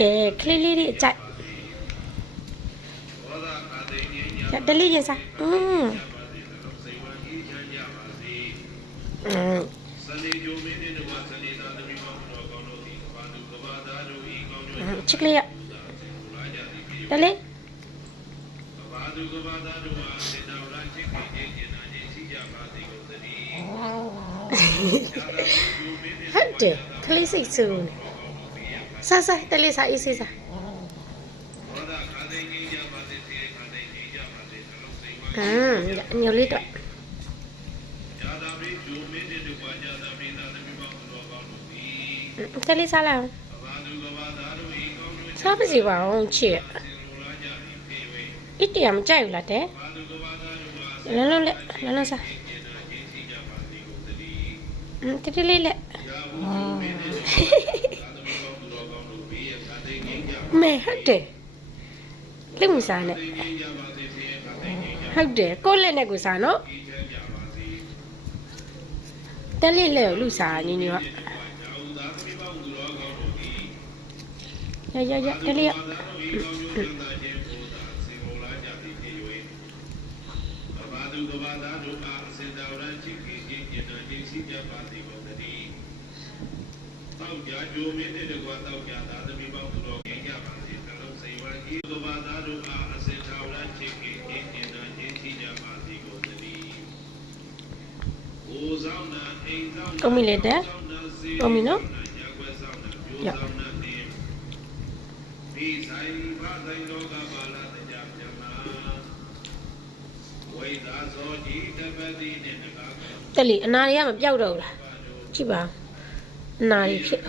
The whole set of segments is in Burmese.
ကဲကလေးလေးတွေအကြိုက်တလေးရင်စားချစ်ကလေးရတလေးဟုတ်တယ်ကလေးစိတ်ဆူစားတလေးစားအေးစေးစားညိုလေးတော့တလေးစားလိုက်အောင်စားပါစီပါအောင်ချစ်အစ်တရားမကြိုက်ဘူးလားတဲ့လလုံးစားတလေးလက်မဲဟုတ်တယ်လက်မစားနဲ့ဟုတ်တယ်ကိုယ့်လက်နဲ့ကိုစားနော်တလေးလက်ကိုလူစားညညရတလေးရတောက်ကြကြိုမင်းတဲ့ကွာတောက်ကြသာသမီပေါင်းသူတော်ကြီးကြပါစေနှလုံးစိတ်ဝမ်းကြီးကဘာသာတို့အားအစင်ထာဝရချစ်ခင်အင်းတင်တော်ချင်းစီကြပါစေကိုတည်းကိုဆောင်နာအိမ်ဆောင်ကိုမီလက်တဲ့ကိုမီနော်ရဒီဆိုင်ဘာဆိုင်လောကဘာလာတရားပြမဝိဒါဇောကြီးတပတိနဲ့တကားတက်လီအနာရမပြောက်တော့ဘူးလားကြည့်ပါနာရီဖြစ်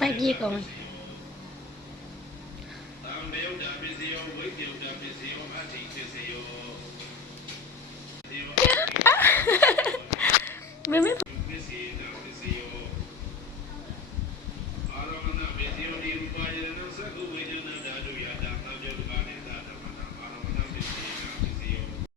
ပိုက်ပြေကုန်မမေ